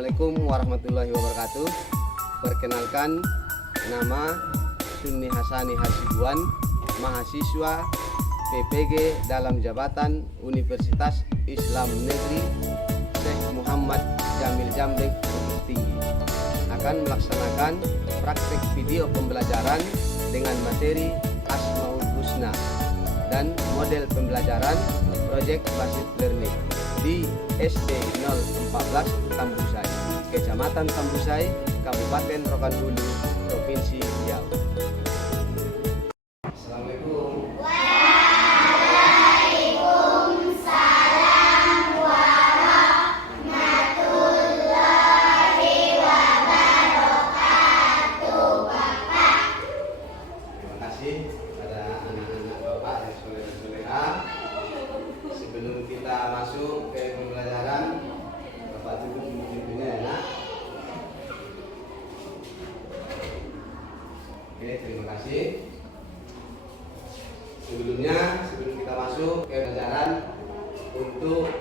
Assalamualaikum warahmatullahi wabarakatuh. Perkenalkan, nama Sunni Hasani Hasibuan, mahasiswa PPG dalam jabatan Universitas Islam Negeri Syekh Muhammad Jamil Jamrek Bukit Tinggi, akan melaksanakan praktek video pembelajaran dengan materi Asmaul Husna dan model pembelajaran Project Based Learning di SD 014 Tambusai, Kecamatan Tambusai, Kabupaten Rokan Hulu, Provinsi Riau. Assalamualaikum. Waalaikumsalam warahmatullahi wabarakatuh, Bapak. Terima kasih pada anak-anak Bapak yang soleh dan soleha. Sebelum kita masuk ke pembelajaran, Bapak tutup pintunya ya, Nak. Oke, terima kasih. Sebelum kita masuk ke pembelajaran, untuk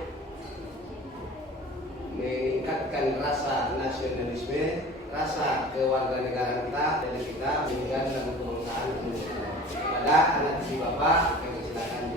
meningkatkan rasa nasionalisme, rasa kewarganegaraan kita, dan kita meningkat dalam kebangsaan Indonesia. Pada anak cucu Bapak, kami silakan.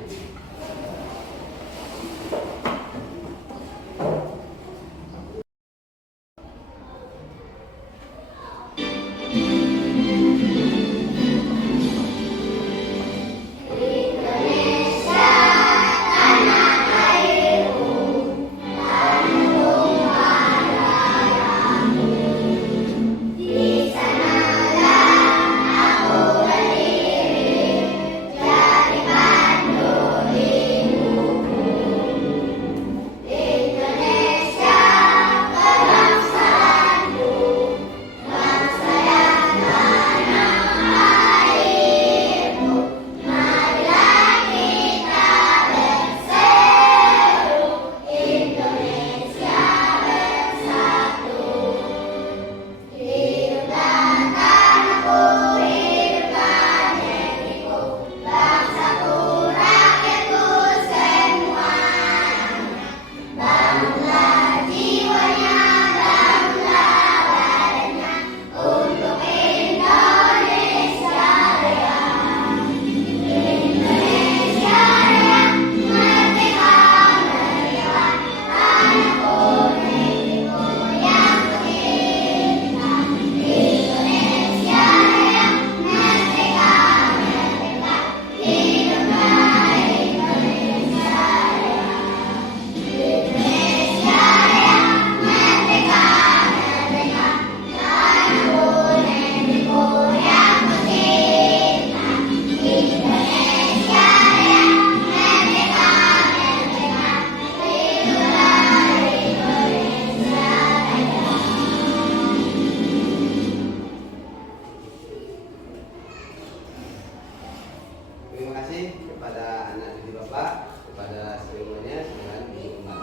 Terima kasih kepada anak cucu Bapak, kepada semuanya, silakan diumumkan.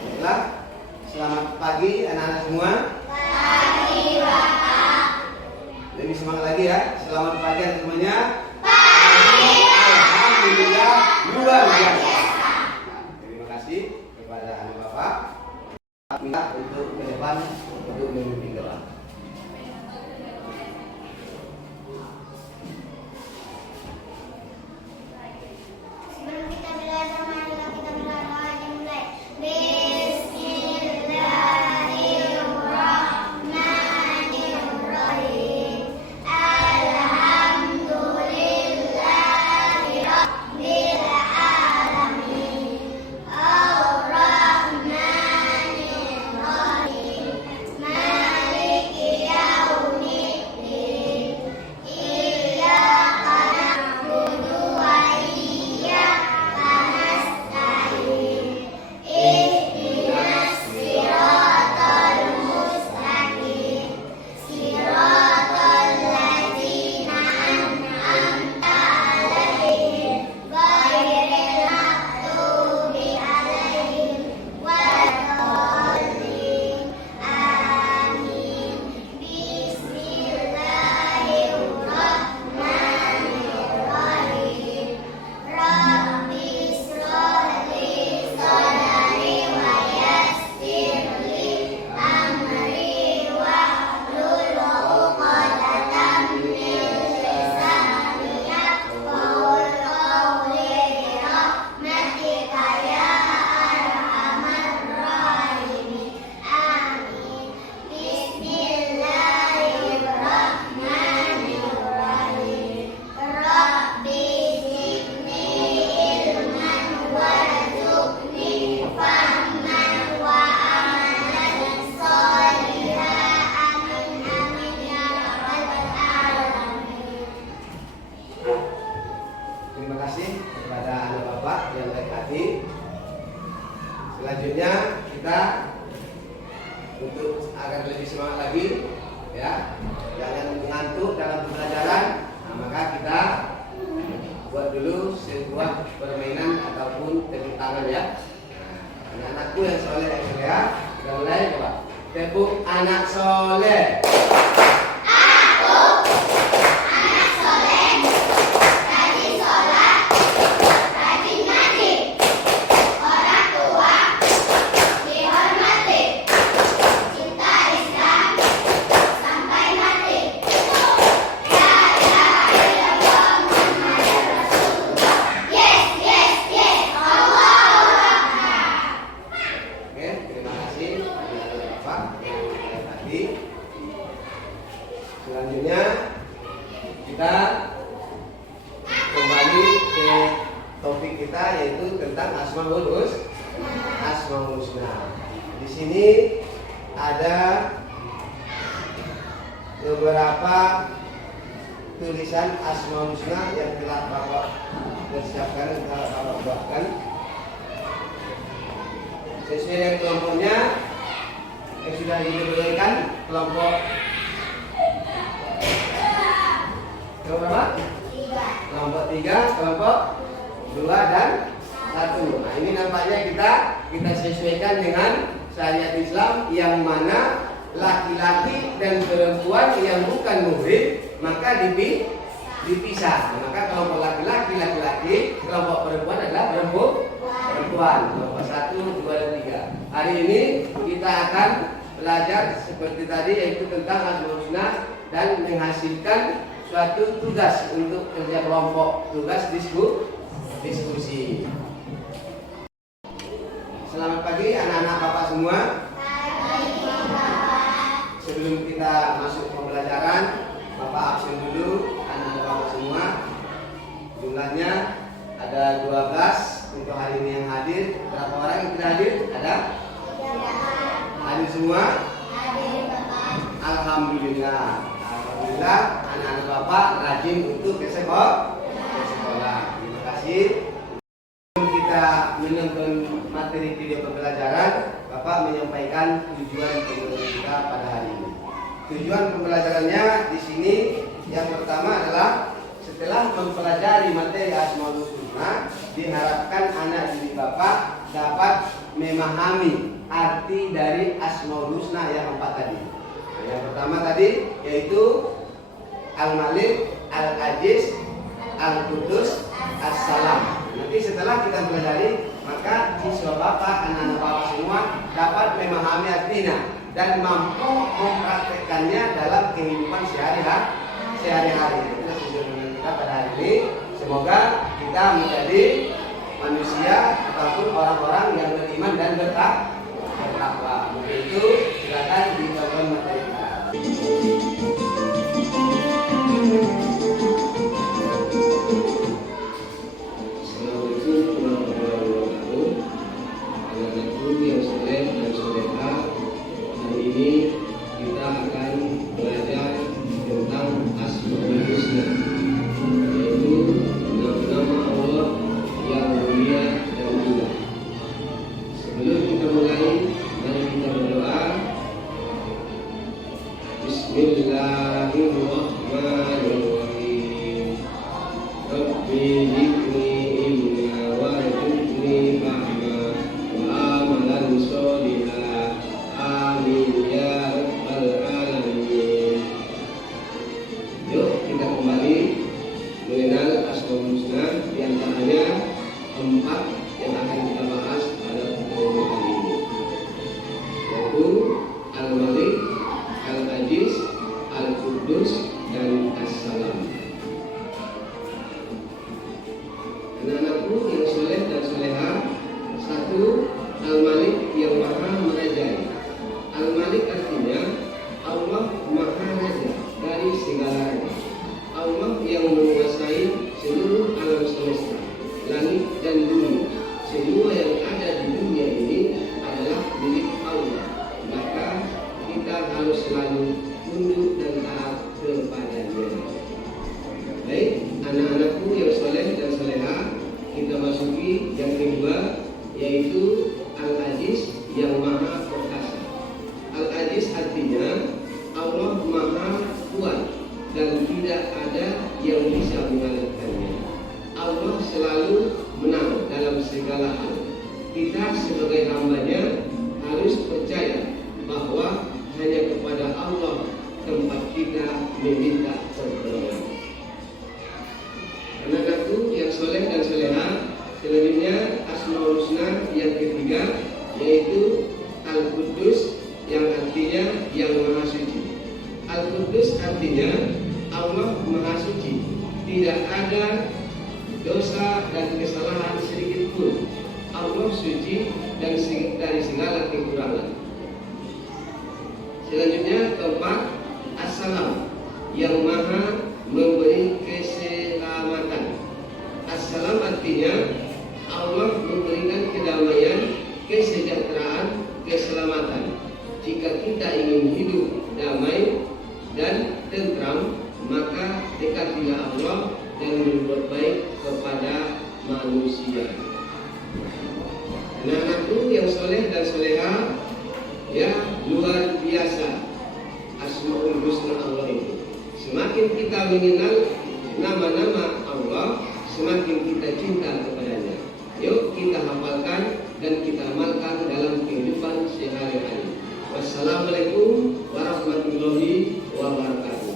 Baiklah, selamat pagi anak-anak semua. Pagi, Bapak. Lebih semangat lagi ya. Selamat pagi semuanya. Pagi, Alhamdulillah, luar biasa. Terima kasih kepada anak Bapak. Minta untuk ke depan untuk memimpin doa. Sebelum kita belajar, marilah kita berdoa dimulai. Bismillahirrahmanirrahim. Alhamdulillahi rabbil alamin. Ar-Rahmanir Rahim. untuk agar lebih semangat lagi, ya, jangan ngantuk dalam pembelajaran. Nah, maka kita buat dulu sebuah permainan ataupun tepuk tangan, ya. Nah, anak-anakku yang soleh yang soleha, kita mulai, coba tepuk anak soleh. Selanjutnya kita kembali ke topik kita, yaitu tentang Asmaul Husna. Di sini ada beberapa tulisan Asmaul Husna yang telah Bapak persiapkan, telah Bapak buatkan sesuai dengan kelompoknya yang sudah diberikan. Kelompok berapa? 3. Kelompok 3, kelompok 2 dan 1. Nah, ini nampaknya kita sesuaikan dengan syariat Islam, yang mana laki-laki dan perempuan yang bukan muhrim maka dipisah. Maka kelompok laki-laki, kelompok perempuan adalah perempuan. Kelompok 1, 2 dan 3. Hari ini kita akan belajar seperti tadi, yaitu tentang Asmaul Husna dan menghasilkan suatu tugas untuk kerja kelompok, tugas diskusi. Selamat pagi anak-anak Bapak semua. Sebelum kita masuk pembelajaran, Bapak absen dulu anak-anak Bapak semua. Jumlahnya ada 12 untuk hari ini yang hadir. Berapa orang yang tidak hadir? Ada? Hadir semua? Hadir, Bapak. Alhamdulillah. Alhamdulillah, anak-anak Bapak rajin untuk ke sekolah. Terima kasih. Sebelum kita menonton materi video pembelajaran, Bapak menyampaikan tujuan pembelajaran kita pada hari ini. Tujuan pembelajarannya di sini yang pertama adalah setelah mempelajari materi Asmaul Husna, diharapkan anak didik Bapak dapat memahami arti dari Asmaul Husna yang 4 tadi. Nah, yang pertama tadi yaitu Al-Malik, Al-Aziz, Al-Qudus, As-Salam. Nanti setelah kita pelajari, maka siswa Bapak, anak-anak Bapak semua dapat memahami artinya dan mampu mempraktekannya dalam kehidupan sehari-hari. Itu tujuan kita pada hari ini. Semoga kita menjadi manusia ataupun orang-orang yang beriman dan bertakwa. Untuk itu silakan ditonton materi kita. Bismillahirrahmanirrahim. Rabbi zidni ilma warzuqni fahma wa amalan sholihan. Amin ya rabbal alamin. Yuk kita kembali mengenal Asmaul Husna, di antaranya 4 yang akan kita bahas pada pertemuan kali ini, yaitu Al-Malik, Al-Aziz, Al-Qudus, dan As-Salam. Anak-anakku yang soleh dan soleha, 1. Al-Malik yang maha merajai. Al-Malik artinya Allah maha raja dari segala raja. Allah yang menguasai seluruh alam semesta, langit dan bumi. Semua yang ada di dunia ini adalah milik Allah. Maka kita harus selalu tunduk dan taat kepadanya. Baik, anak-anakku yang soleh dan soleha, kita masuki yang kedua, yaitu Al-Aziz yang maha perkasa. sebagai hambanya harus percaya bahwa hanya kepada Allah tempat kita meminta pertolongan. Anak-anakku yang soleh dan soleha, selanjutnya Asmaul Husna yang ketiga yaitu Al-Quddus, yang artinya yang Maha Suci. Al-Quddus artinya Allah Maha Suci, tidak ada dosa dan kesalahan sedikit pun. Allah suci dan dari segala kekurangan. Selanjutnya keempat, Assalam, yang Maha memberi keselamatan. Assalam artinya Allah memberikan kedamaian, kesejahteraan, keselamatan. Jika kita ingin hidup damai dan tentram, maka dekatilah Allah dan berbuat baik kepada manusia. Anak-anakku yang soleh dan soleha, ya luar biasa Asmaul Husna Allah itu. Semakin kita mengenal nama-nama Allah, semakin kita cinta kepadanya. Yuk kita hafalkan dan kita amalkan dalam kehidupan sehari-hari. Wassalamualaikum warahmatullahi wabarakatuh.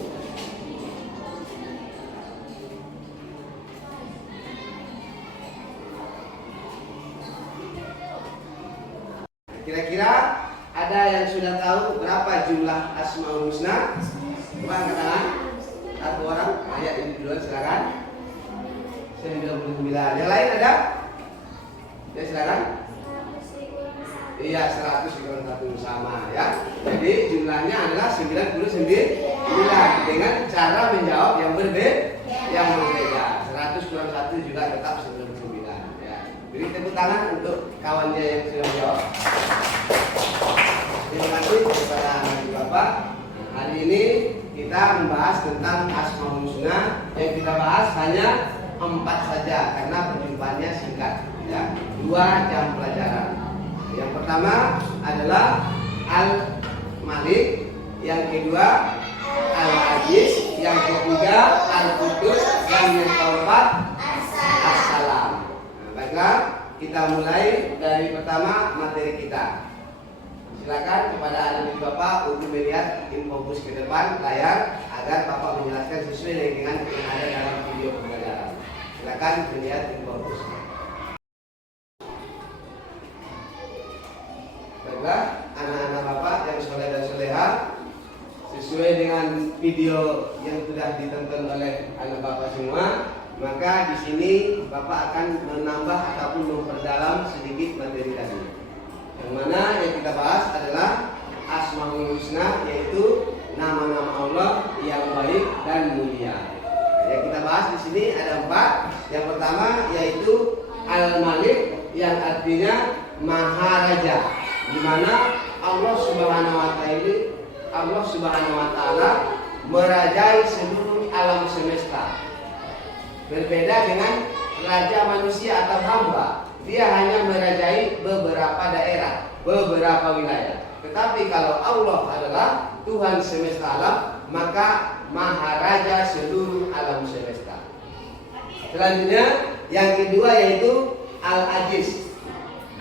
Kira-kira ada yang sudah tahu berapa jumlah Asmaul Husna? Coba angkat tangan. Satu orang, ayat ini duluan silakan. 99. Yang lain ada? Ya silakan. Iya, 100 dikurang 1 sama ya. Jadi jumlahnya adalah 99 dengan cara menjawab yang berbeda. 100 kurang 1 juga tetap 99 ya. Beri tepuk tangan untuk kawannya yang sudah menjawab. Terima kasih kepada anak Bapak. Hari ini kita membahas tentang Asmaul Husna. Yang kita bahas hanya 4 saja karena perjumpaannya singkat ya. 2 jam pelajaran. Yang pertama adalah Al-Malik, yang kedua Al-Aziz, yang ketiga Al-Quddus, dan yang keempat As-Salam. Baiklah, kita mulai dari pertama materi kita. Silakan kepada anak Bapak untuk melihat infobus ke depan layar agar Bapak menjelaskan sesuai dengan yang ada dalam video pembelajaran. Silakan melihat infobus. Baiklah, anak-anak Bapak yang soleh dan soleha, sesuai dengan video yang sudah ditonton oleh anak Bapak semua, maka di sini Bapak akan menambah ataupun memperdalam sedikit materi tadi. Yang mana yang kita bahas adalah Asmaul Husna, yaitu nama-nama Allah yang baik dan mulia. Yang kita bahas di sini ada 4. Yang pertama yaitu Al-Malik, yang artinya Maharaja, di mana Allah Subhanahu wa Ta'ala merajai seluruh alam semesta. Berbeda dengan raja manusia atau hamba. Dia hanya merajai beberapa daerah, beberapa wilayah. Tetapi kalau Allah adalah Tuhan semesta alam, maka Maharaja seluruh alam semesta. Selanjutnya yang kedua yaitu Al-Aziz.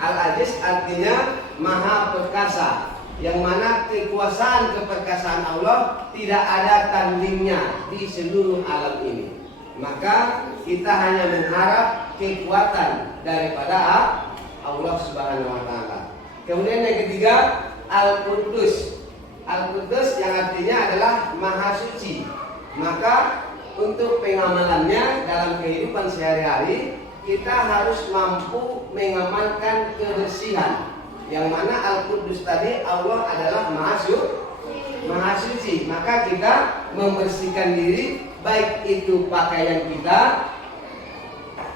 Al-Aziz artinya Maha Perkasa, yang mana kekuasaan keperkasaan Allah tidak ada tandingnya di seluruh alam ini. Maka kita hanya mengharap kekuatan daripada Allah Subhanahu wa Ta'ala. Kemudian yang ketiga Al-Quddus. Al-Quddus yang artinya adalah Maha Suci. Maka untuk pengamalannya dalam kehidupan sehari-hari, kita harus mampu mengamalkan kebersihan. Yang mana Al-Quddus tadi Allah adalah Maha Suci. Maka kita membersihkan diri, baik itu pakaian kita,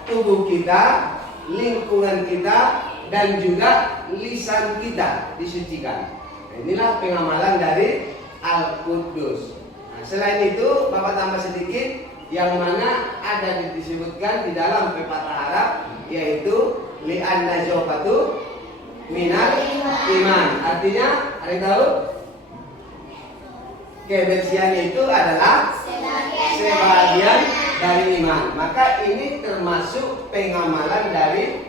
tubuh kita, lingkungan kita, dan juga lisan kita disucikan. Inilah pengamalan dari Al-Quddus. Nah, selain itu, Bapak tambah sedikit, yang mana ada disebutkan di dalam pepatah Arab, yaitu li'anna jawfatu minal iman. Artinya, ada yang tahu? Kebersihan itu adalah sebagian dari iman. Maka ini termasuk pengamalan dari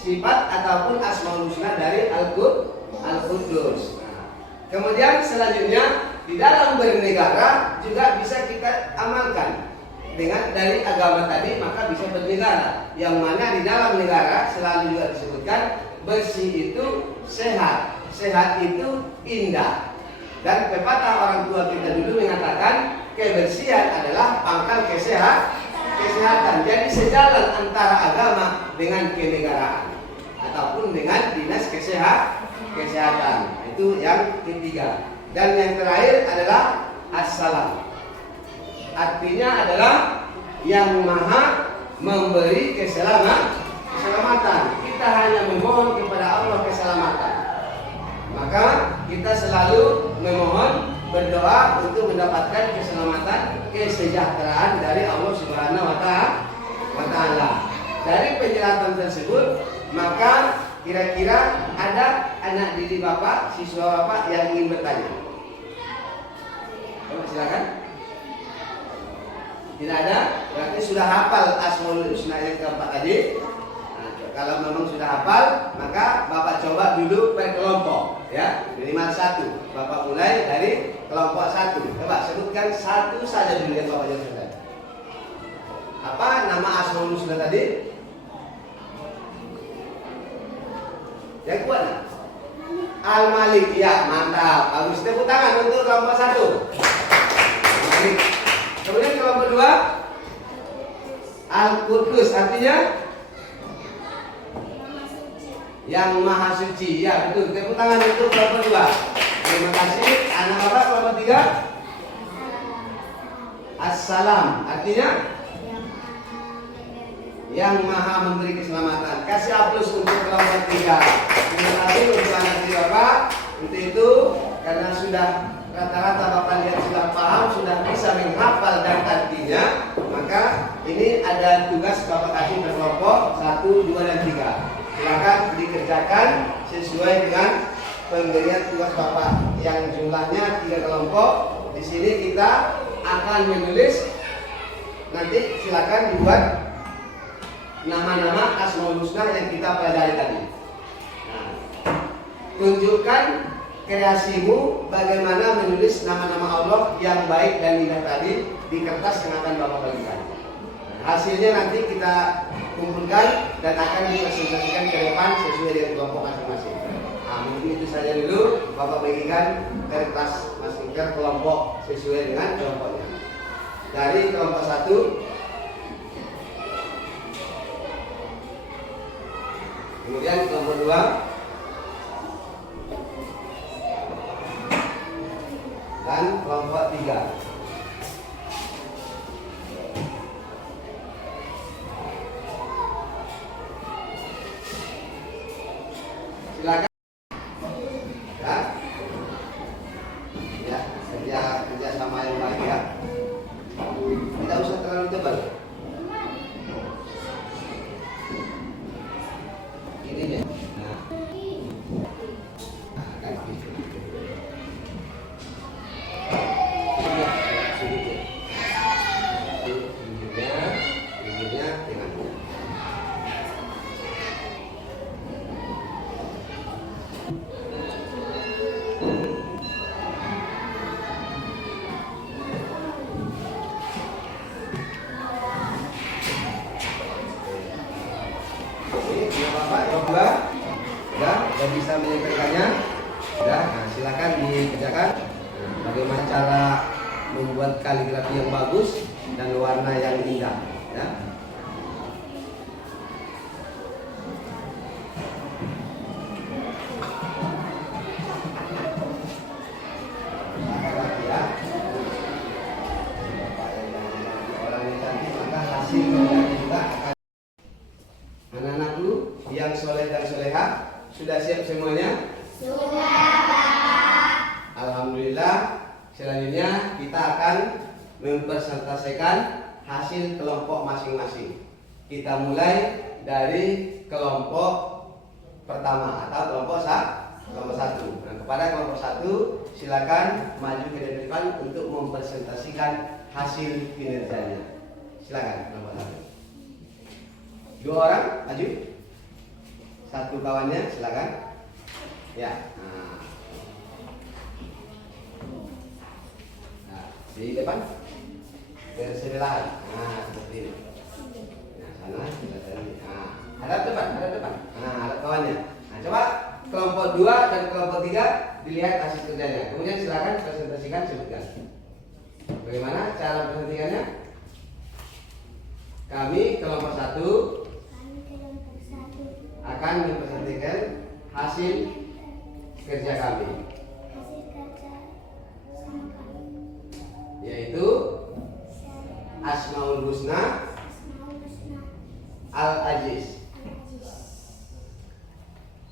sifat ataupun asmaul husna dari Al-Qudus. Nah, kemudian selanjutnya di dalam bernegara juga bisa kita amalkan dengan dari agama tadi, maka bisa bernegara. Yang mana di dalam negara selalu juga disebutkan bersih itu sehat, sehat itu indah. Dan pepatah orang tua kita dulu mengatakan kebersihan adalah pangkal kesehatan. Jadi sejalan antara agama dengan kenegaraan ataupun dengan dinas kesehatan. Itu yang ketiga. Dan yang terakhir adalah assalam. Artinya adalah yang maha memberi keselamatan. Kita hanya memohon kepada Allah keselamatan. Maka kita selalu memohon, berdoa untuk mendapatkan keselamatan, kesejahteraan dari Allah Subhanahu wa Ta'ala. Dari penjelasan tersebut, maka kira-kira ada anak didik Bapak, siswa Bapak yang ingin bertanya? Silakan. Tidak ada? Berarti sudah hafal Asmaul Husna yang keempat tadi. Nah, kalau memang sudah hafal, maka Bapak coba dulu per kelompok, ya. Minimal satu. Bapak mulai dari kelompok satu. Coba sebutkan satu saja dulu yang Bapak jelaskan. Apa nama Asmaul Husna tadi? Yang kuat? Al-Malik. Ya, mantap. Bagus. Tepuk tangan untuk kelompok satu. Al-Malik. Kemudian kelompok kedua Al-Qudus, artinya yang maha suci. Ya betul, tepuk tangan untuk kelompok kedua. Terima kasih. Anak Bapak kelompok tiga Assalam, artinya yang maha memberi keselamatan. Kasih aplaus untuk kelompok tiga. Terima kasih untuk anak Bapak. Untuk itu karena sudah rata-rata Bapak lihat sudah paham, sudah bisa menghafal dan artinya, maka ini ada tugas Bapak kasih ke kelompok 1, 2, dan 3. Silakan dikerjakan sesuai dengan pemberian tugas Bapak yang jumlahnya 3 kelompok. Di sini kita akan menulis, nanti silakan dibuat nama-nama Asmaul Husna yang kita pelajari tadi. Nah, tunjukkan kreasimu bagaimana menulis nama-nama Allah yang baik dan indah tadi di kertas yang akan Bapak bagikan. Hasilnya nanti kita kumpulkan dan akan dipresentasikan ke depan sesuai dengan kelompok masing-masing. Nah, mungkin itu saja dulu. Bapak bagikan kertas masing-masing kelompok sesuai dengan kelompoknya. Dari kelompok 1, kemudian kelompok 2, dan kelompok 3. Silakan. Ya, kerja sama yang baik ya. Tidak usah terlalu tebal. Ini ya. Sudah bisa menyampaikannya. Sudah, nah, silakan dikerjakan. Bagaimana cara membuat kaligrafi yang bagus dan warna yang indah, ya. Orang yang cantik maka hasilnya juga akan. Anak-anakku yang soleh dan soleha sudah siap semuanya? Sudah. Alhamdulillah. Selanjutnya kita akan mempresentasikan hasil kelompok masing-masing. Kita mulai dari kelompok pertama atau kelompok 1. Nah, kepada kelompok 1 silakan maju ke depan untuk mempresentasikan hasil kinerjanya. Silakan kelompok 1. 2 orang maju. satu kawannya, silakan. Ya. Nah, di depan bersebelahan. Nah, seperti ini. Nah, sana sebelah sini. Nah, hadap depan, hadap depan. Nah, hadap kawannya. Nah, coba kelompok 2 dan kelompok 3 dilihat hasil kerjanya. Kemudian silakan presentasikan, sebutkan. Bagaimana cara presentasikannya? Kami kelompok 1 akan mempresentasikan hasil kerja kami, yaitu Asmaul Husna Al-Aziz.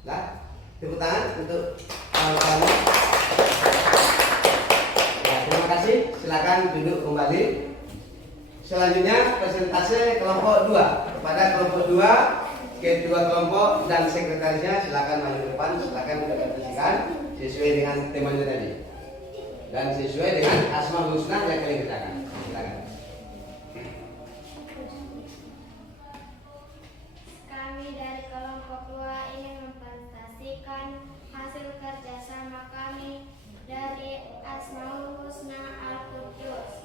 Nah, tepuk tangan untuk kawan-kawan. Ya, terima kasih. Silakan duduk kembali. Selanjutnya presentasi kelompok 2. Kepada kelompok 2, ketua kelompok dan sekretarisnya silakan maju ke depan. Silakan presentasikan sesuai dengan temanya tadi dan sesuai dengan Asmaul Husna yang kalian kerjakan. Silakan. Kami dari kelompok 2 ingin mempresentasikan hasil kerjasama kami dari Asmaul Husna Al-Qudus.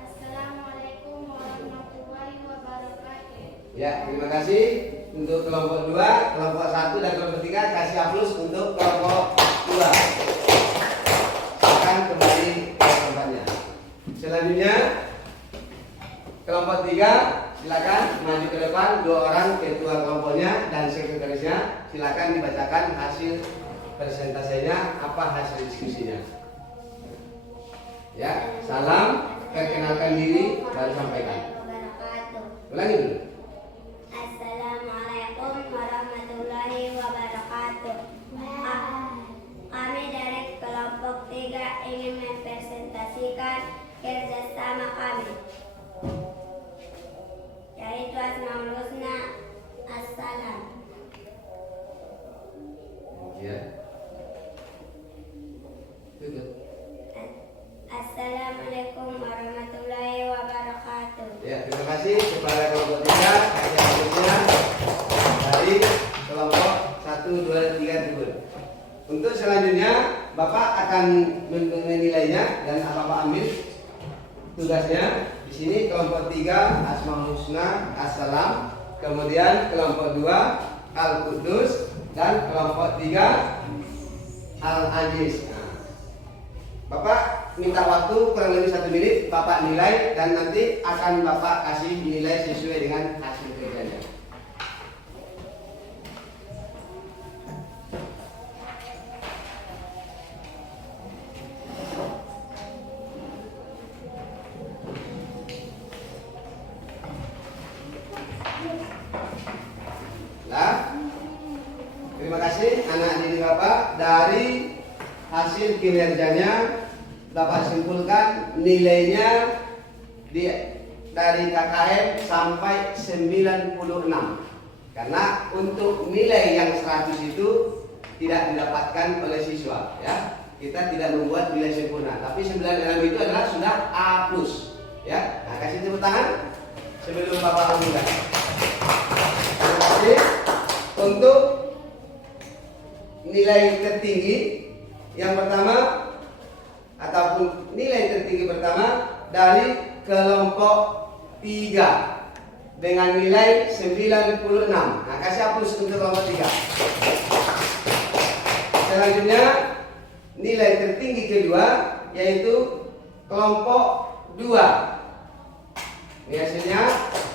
Assalamualaikum warahmatullahi wabarakatuh. Ya, terima kasih untuk kelompok 2, kelompok 1 dan kelompok 3. Kasih aplaus untuk kelompok 2. Silakan kembali ke tempatnya. Selanjutnya kelompok 3, silakan maju ke depan. 2 orang ketua kelompoknya dan sekretarisnya. Silakan dibacakan hasil presentasinya, apa hasil diskusinya. Ya, salam, perkenalkan diri, baru sampaikan. Ulangi dulu. Assalamualaikum warahmatullahi wabarakatuh. Kami dari kelompok 3 ingin mempresentasikan kerjasama kami, yaitu Asmaul Husna Assalam. Ya. Tutup. Assalamualaikum warahmatullahi wabarakatuh. Ya, terima kasih kepada kelompok 3. Kasih aplausnya dari kelompok 1, 2, dan 3 tersebut. Untuk selanjutnya Bapak akan menilainya dan Bapak ambil tugasnya. Di sini kelompok 3 Asmaul Husna Assalam, kemudian kelompok 2 Al-Qudus dan kelompok 3 Al-Aziz. Nah, Bapak minta waktu kurang lebih 1 menit, Bapak nilai dan nanti akan Bapak kasih nilai sesuai dengan hasil kerjanya. Nah, terima kasih anak didik Bapak. Dari hasil kinerjanya Bapak simpulkan nilainya dari KKM sampai 96. Karena untuk nilai yang 100 itu tidak didapatkan oleh siswa, ya. Kita tidak membuat nilai sempurna, tapi 96 itu adalah sudah A+, ya. Nah, kasih tepuk tangan sebelum Bapak mulai. Terima kasih. Untuk nilai tertinggi yang pertama ataupun nilai tertinggi pertama dari kelompok 3 dengan nilai 96. Nah, kasih aplaus untuk kelompok 3. Selanjutnya nilai tertinggi kedua yaitu kelompok 2. Ini hasilnya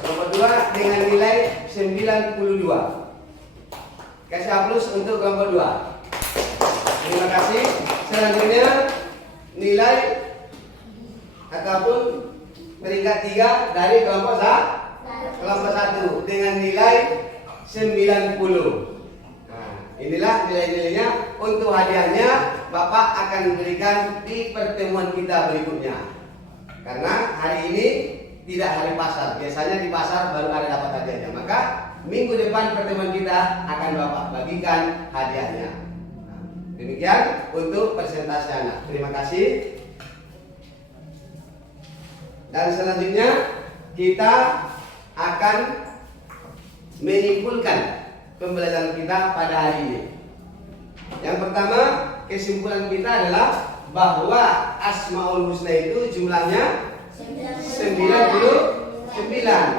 kelompok 2 dengan nilai 92. Kasih aplaus untuk kelompok 2. Terima kasih. Selanjutnya nilai ataupun peringkat 3 dari kelompok 1 dengan nilai 90. Nah, inilah nilai-nilainya. Untuk hadiahnya Bapak akan berikan di pertemuan kita berikutnya. Karena hari ini tidak hari pasar. Biasanya di pasar baru ada dapat hadiahnya. Maka minggu depan pertemuan kita akan Bapak bagikan hadiahnya. Nah, demikian untuk presentasi anak. Terima kasih. Dan selanjutnya kita akan menyimpulkan pembelajaran kita pada hari ini. Yang pertama, kesimpulan kita adalah bahwa Asmaul Husna itu jumlahnya 99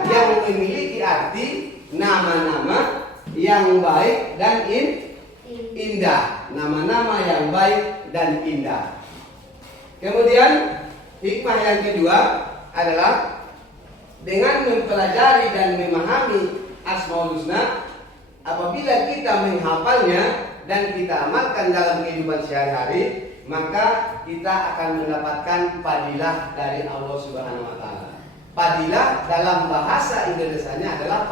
yang memiliki arti nama-nama yang baik dan indah. Nama-nama yang baik dan indah. Kemudian hikmah yang kedua adalah dengan mempelajari dan memahami Asmaul Husna, apabila kita menghafalnya dan kita amalkan dalam kehidupan sehari-hari, maka kita akan mendapatkan fadilah dari Allah Subhanahu wa taala. Fadilah dalam bahasa Indonesianya adalah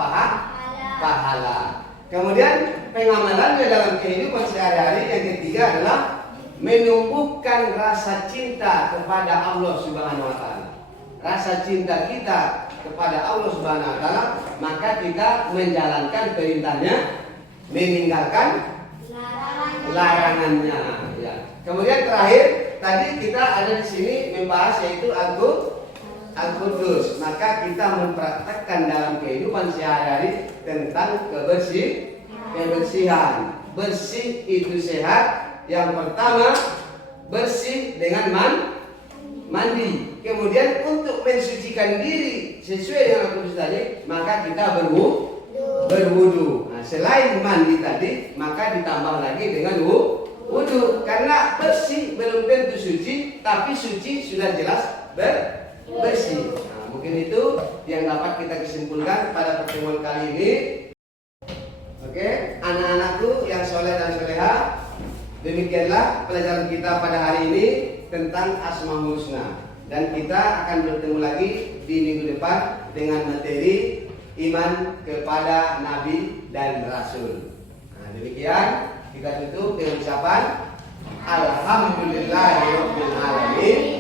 pahala. Kemudian pengamalannya dalam kehidupan sehari-hari yang ketiga adalah menumbuhkan rasa cinta kepada Allah Subhanahu wa taala. Rasa cinta kita kepada Allah Subhanahu wa taala, maka kita menjalankan perintahnya, meninggalkan larangannya, ya. Kemudian terakhir tadi kita ada di sini membahas yaitu Al-Qudus. Maka kita mempraktekkan dalam kehidupan sehari-hari tentang kebersihan. Bersih itu sehat. Yang pertama, bersih dengan mandi. Kemudian untuk mensucikan diri sesuai dengan Al-Qudus tadi, maka kita berwudu. Nah, selain mandi tadi, maka ditambah lagi dengan wudu. Karena bersih belum tentu suci, tapi suci sudah jelas bersih. Nah, mungkin itu yang dapat kita kesimpulkan pada pertemuan kali ini. Oke, anak-anakku yang soleh dan soleha, demikianlah pelajaran kita pada hari ini tentang Asmaul Husna. Dan kita akan bertemu lagi di minggu depan dengan materi iman kepada Nabi dan Rasul. Nah, demikian kita tutup dengan ucapan Alhamdulillahirabbil alamin.